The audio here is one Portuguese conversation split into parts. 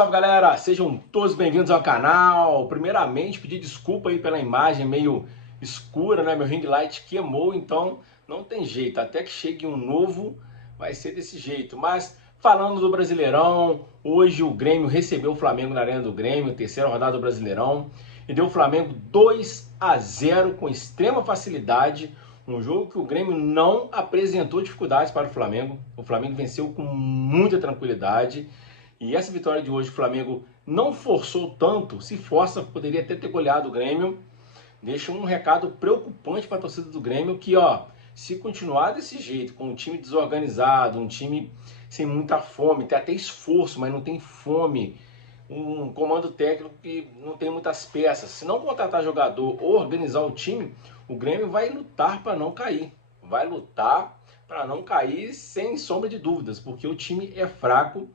salve galera, sejam todos bem-vindos ao canal. Primeiramente, pedir desculpa aí pela imagem meio escura, né? Meu ring light queimou, então não tem jeito. Até que chegue um novo, vai ser desse jeito. Mas falando do Brasileirão, hoje o Grêmio recebeu o Flamengo na Arena do Grêmio, terceira rodada do Brasileirão, e deu o Flamengo 2-0 com extrema facilidade. Um jogo que o Grêmio não apresentou dificuldades para o Flamengo. O Flamengo venceu com muita tranquilidade. E essa vitória de hoje, o Flamengo não forçou tanto, se força, poderia até ter goleado o Grêmio. Deixa um recado preocupante para a torcida do Grêmio que, ó, se continuar desse jeito, com um time desorganizado, um time sem muita fome, tem até esforço, mas não tem fome, um comando técnico que não tem muitas peças, se não contratar jogador ou organizar o time, o Grêmio vai lutar para não cair. Vai lutar para não cair sem sombra de dúvidas, porque o time é fraco,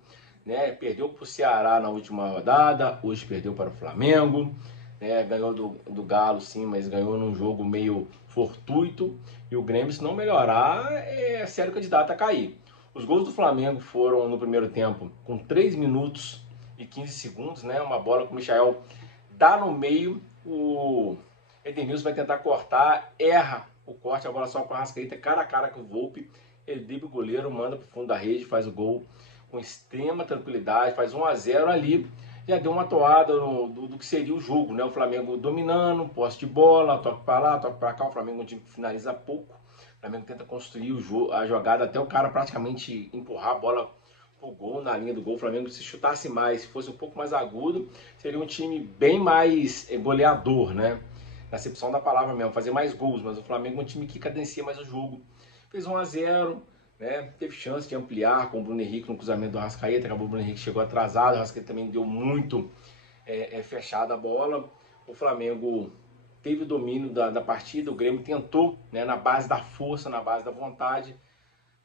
né? Perdeu para o Ceará na última rodada, hoje perdeu para o Flamengo, né? Ganhou do Galo sim, mas ganhou num jogo meio fortuito, e o Grêmio, se não melhorar, é sério candidato a cair. Os gols do Flamengo foram no primeiro tempo com 3 minutos e 15 segundos, né? Uma bola que o Michael dá no meio, o Edenilson vai tentar cortar, erra o corte, a bola só com a Arrascaeta cara a cara com o Volpi, ele dribla o goleiro, manda pro fundo da rede, faz o gol com extrema tranquilidade, faz 1-0 ali, já deu uma toada do que seria o jogo, né? O Flamengo dominando, posse de bola, toque para lá, toque para cá, o Flamengo é um time que finaliza pouco, o Flamengo tenta construir a jogada até o cara praticamente empurrar a bola pro gol, na linha do gol. O Flamengo, se chutasse mais, se fosse um pouco mais agudo, seria um time bem mais goleador, né? Na acepção da palavra mesmo, fazer mais gols, mas o Flamengo é um time que cadencia mais o jogo. Fez 1-0, né? Teve chance de ampliar com o Bruno Henrique no cruzamento do Arrascaeta, acabou o Bruno Henrique chegou atrasado, o Arrascaeta também deu muito fechada a bola. O Flamengo teve o domínio da partida, o Grêmio tentou, né, na base da força, na base da vontade,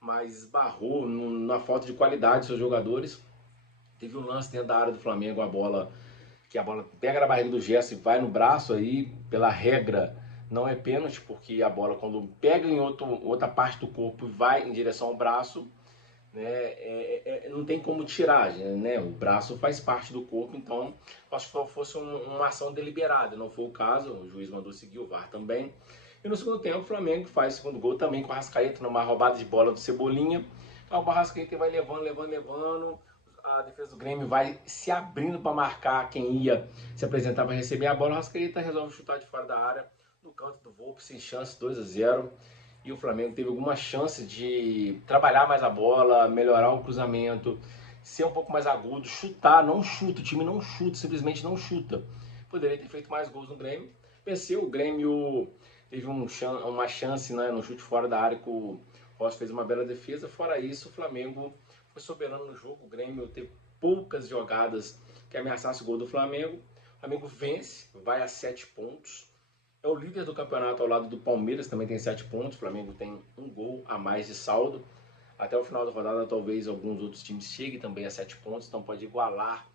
mas esbarrou na falta de qualidade dos seus jogadores. Teve um lance dentro da área do Flamengo, que a bola pega na barriga do Gerson e vai no braço, aí, pela regra, não é pênalti, porque a bola, quando pega em outra parte do corpo e vai em direção ao braço, né, não tem como tirar, né? O braço faz parte do corpo, então acho que fosse uma ação deliberada, não foi o caso, o juiz mandou seguir, o VAR também. E no segundo tempo, o Flamengo faz o segundo gol também com o Arrascaeta numa roubada de bola do Cebolinha. Então, o Arrascaeta vai levando. A defesa do Grêmio vai se abrindo para marcar quem ia se apresentar para receber a bola. O Arrascaeta resolve chutar de fora da área, no canto do Volpi, sem chance, 2-0. E o Flamengo teve alguma chance de trabalhar mais a bola, melhorar o cruzamento, ser um pouco mais agudo, chutar, não chuta, o time não chuta, simplesmente não chuta. Poderia ter feito mais gols no Grêmio. Venceu, o Grêmio teve uma chance, né, no chute fora da área que o Rossi fez uma bela defesa. Fora isso, o Flamengo foi soberano no jogo. O Grêmio teve poucas jogadas que ameaçassem o gol do Flamengo. O Flamengo vence, vai a 7 pontos. É o líder do campeonato ao lado do Palmeiras, também tem 7 pontos. O Flamengo tem um gol a mais de saldo. Até o final da rodada, talvez alguns outros times cheguem também a 7 pontos, então pode igualar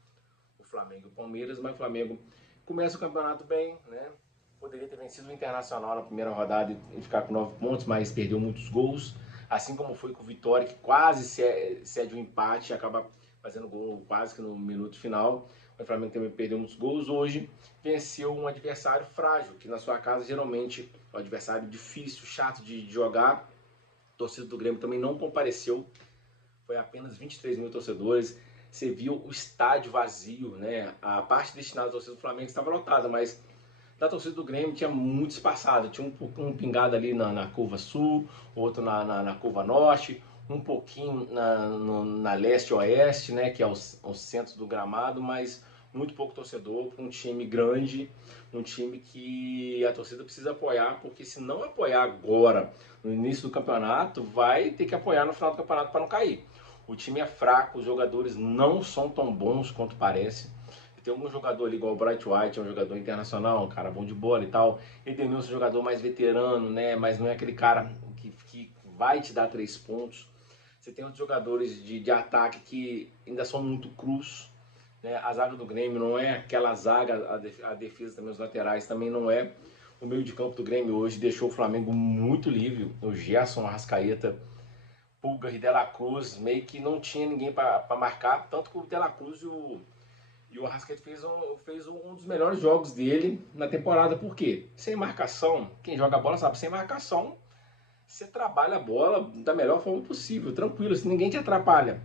o Flamengo e o Palmeiras. Mas o Flamengo começa o campeonato bem, né? Poderia ter vencido o Internacional na primeira rodada e ficar com 9 pontos, mas perdeu muitos gols. Assim como foi com o Vitória, que quase cede o empate e acaba fazendo gol quase que no minuto final. O Flamengo também perdeu muitos gols. Hoje venceu um adversário frágil, que na sua casa geralmente é um adversário difícil, chato de jogar. A torcida do Grêmio também não compareceu, foi apenas 23 mil torcedores. Você viu o estádio vazio, né? A parte destinada à torcida do Flamengo estava lotada, mas da torcida do Grêmio tinha muito espaçado. Tinha um pingado ali na curva sul, outro na curva norte, um pouquinho na leste-oeste, né, que é o centro do gramado, mas muito pouco torcedor para um time grande, um time que a torcida precisa apoiar, porque se não apoiar agora, no início do campeonato, vai ter que apoiar no final do campeonato para não cair. O time é fraco, os jogadores não são tão bons quanto parece. Tem algum jogador ali igual o Bright White, é um jogador internacional, um cara bom de bola e tal. Edenilson é um jogador mais veterano, né? Mas não é aquele cara que vai te dar 3 pontos. Você tem outros jogadores de ataque que ainda são muito crus, né? A zaga do Grêmio não é aquela zaga, a defesa também, os laterais também não é. O meio de campo do Grêmio hoje deixou o Flamengo muito livre. O Gerson, o Arrascaeta, Pulga e De La Cruz meio que não tinha ninguém para marcar. Tanto que o De La Cruz e E o Arrascaeta fez um dos melhores jogos dele na temporada. Por quê? Sem marcação, quem joga bola sabe, sem marcação, você trabalha a bola da melhor forma possível, tranquilo, se ninguém te atrapalha.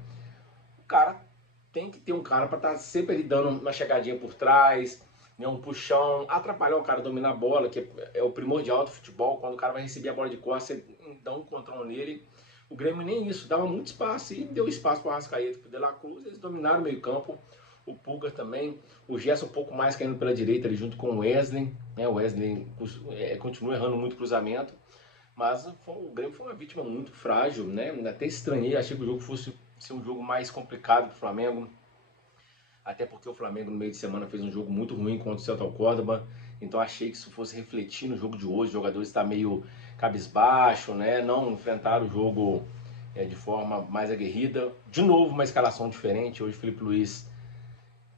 O cara tem que ter um cara para estar sempre ali dando uma chegadinha por trás, né, um puxão, atrapalhar o cara dominar a bola, que é o primordial do futebol. Quando o cara vai receber a bola de costas, você dá um controle nele. O Grêmio nem isso, dava muito espaço e deu espaço para o Arrascaeta, para o De La Cruz, eles dominaram o meio campo. O Pulgar também, o Gerson um pouco mais caindo pela direita ali junto com o Wesley, né? O Wesley continua errando muito cruzamento, mas o Grêmio foi uma vítima muito frágil, né? Até estranhei, achei que o jogo fosse ser um jogo mais complicado para o Flamengo, até porque o Flamengo no meio de semana fez um jogo muito ruim contra o Celta Córdoba, então achei que isso fosse refletir no jogo de hoje. Os jogadores estão meio cabisbaixo, né? Não enfrentaram o jogo de forma mais aguerrida. De novo, uma escalação diferente. Hoje o Felipe Luiz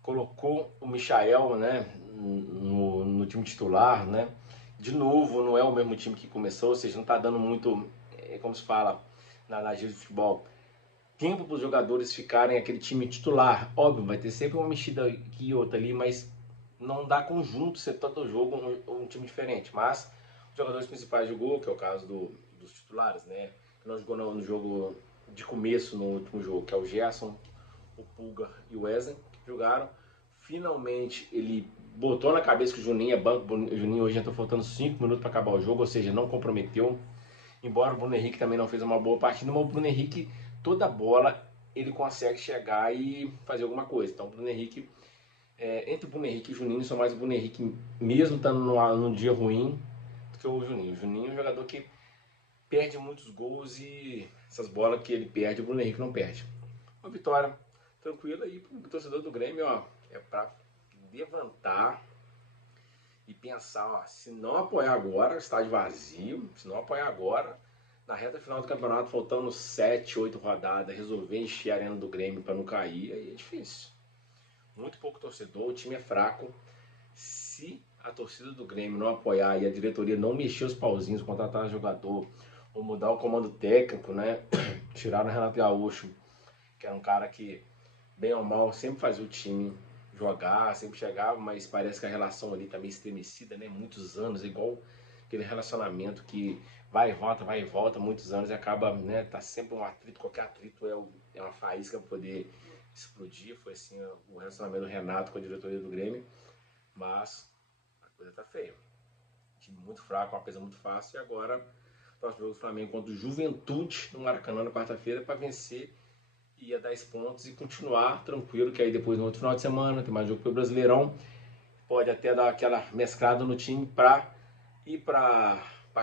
colocou o Michael, né, no time titular, né? De novo, não é o mesmo time que começou, ou seja, não está dando muito, como se fala na gíria de futebol, tempo para os jogadores ficarem aquele time titular. Óbvio, vai ter sempre uma mexida aqui e outra ali, mas não dá conjunto ser todo jogo um time diferente. Mas os jogadores principais jogou, que é o caso dos titulares, né? Que não jogou no jogo de começo, no último jogo, que é o Gerson, o Pulgar e o Wesley, que jogaram. Finalmente ele botou na cabeça que o Juninho é banco. O Juninho hoje já está faltando 5 minutos para acabar o jogo, ou seja, não comprometeu. Embora o Bruno Henrique também não fez uma boa partida, mas o Bruno Henrique, toda bola, ele consegue chegar e fazer alguma coisa. Então o Bruno Henrique, entre o Bruno Henrique e o Juninho, são mais o Bruno Henrique, mesmo estando num dia ruim, do que o Juninho. O Juninho é um jogador que perde muitos gols e essas bolas que ele perde, o Bruno Henrique não perde. Uma vitória tranquila aí pro torcedor do Grêmio, ó, é para levantar e pensar, ó, se não apoiar agora, estádio vazio, se não apoiar agora, na reta final do campeonato, faltando 7, 8 rodadas, resolver encher a arena do Grêmio para não cair, aí é difícil. Muito pouco torcedor, o time é fraco. Se a torcida do Grêmio não apoiar e a diretoria não mexer os pauzinhos, contratar jogador, ou mudar o comando técnico, né? Tirar o Renato Gaúcho, que era um cara que, bem ou mal, sempre fazia o time jogar, sempre chegava, mas parece que a relação ali tá meio estremecida, né? Muitos anos, é igual aquele relacionamento que vai e volta muitos anos e acaba, né? Tá sempre um atrito, qualquer atrito é uma faísca para poder explodir. Foi assim o relacionamento do Renato com a diretoria do Grêmio, mas a coisa tá feia. Time muito fraco, uma coisa muito fácil, e agora o próximo jogo do Flamengo contra o Juventude no Maracanã na quarta-feira para vencer, ia 10 pontos e continuar tranquilo, que aí depois no outro final de semana tem mais jogo pelo Brasileirão, pode até dar aquela mesclada no time para ir para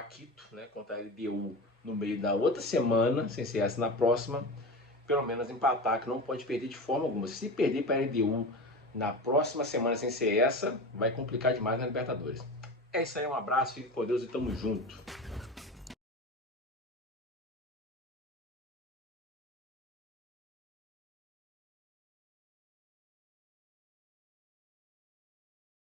Quito, né, contra a LDU no meio da outra semana, sem ser essa na próxima, pelo menos empatar, que não pode perder de forma alguma. Se perder para a LDU na próxima semana sem ser essa, vai complicar demais na Libertadores. É isso aí, um abraço, fique com Deus e tamo junto.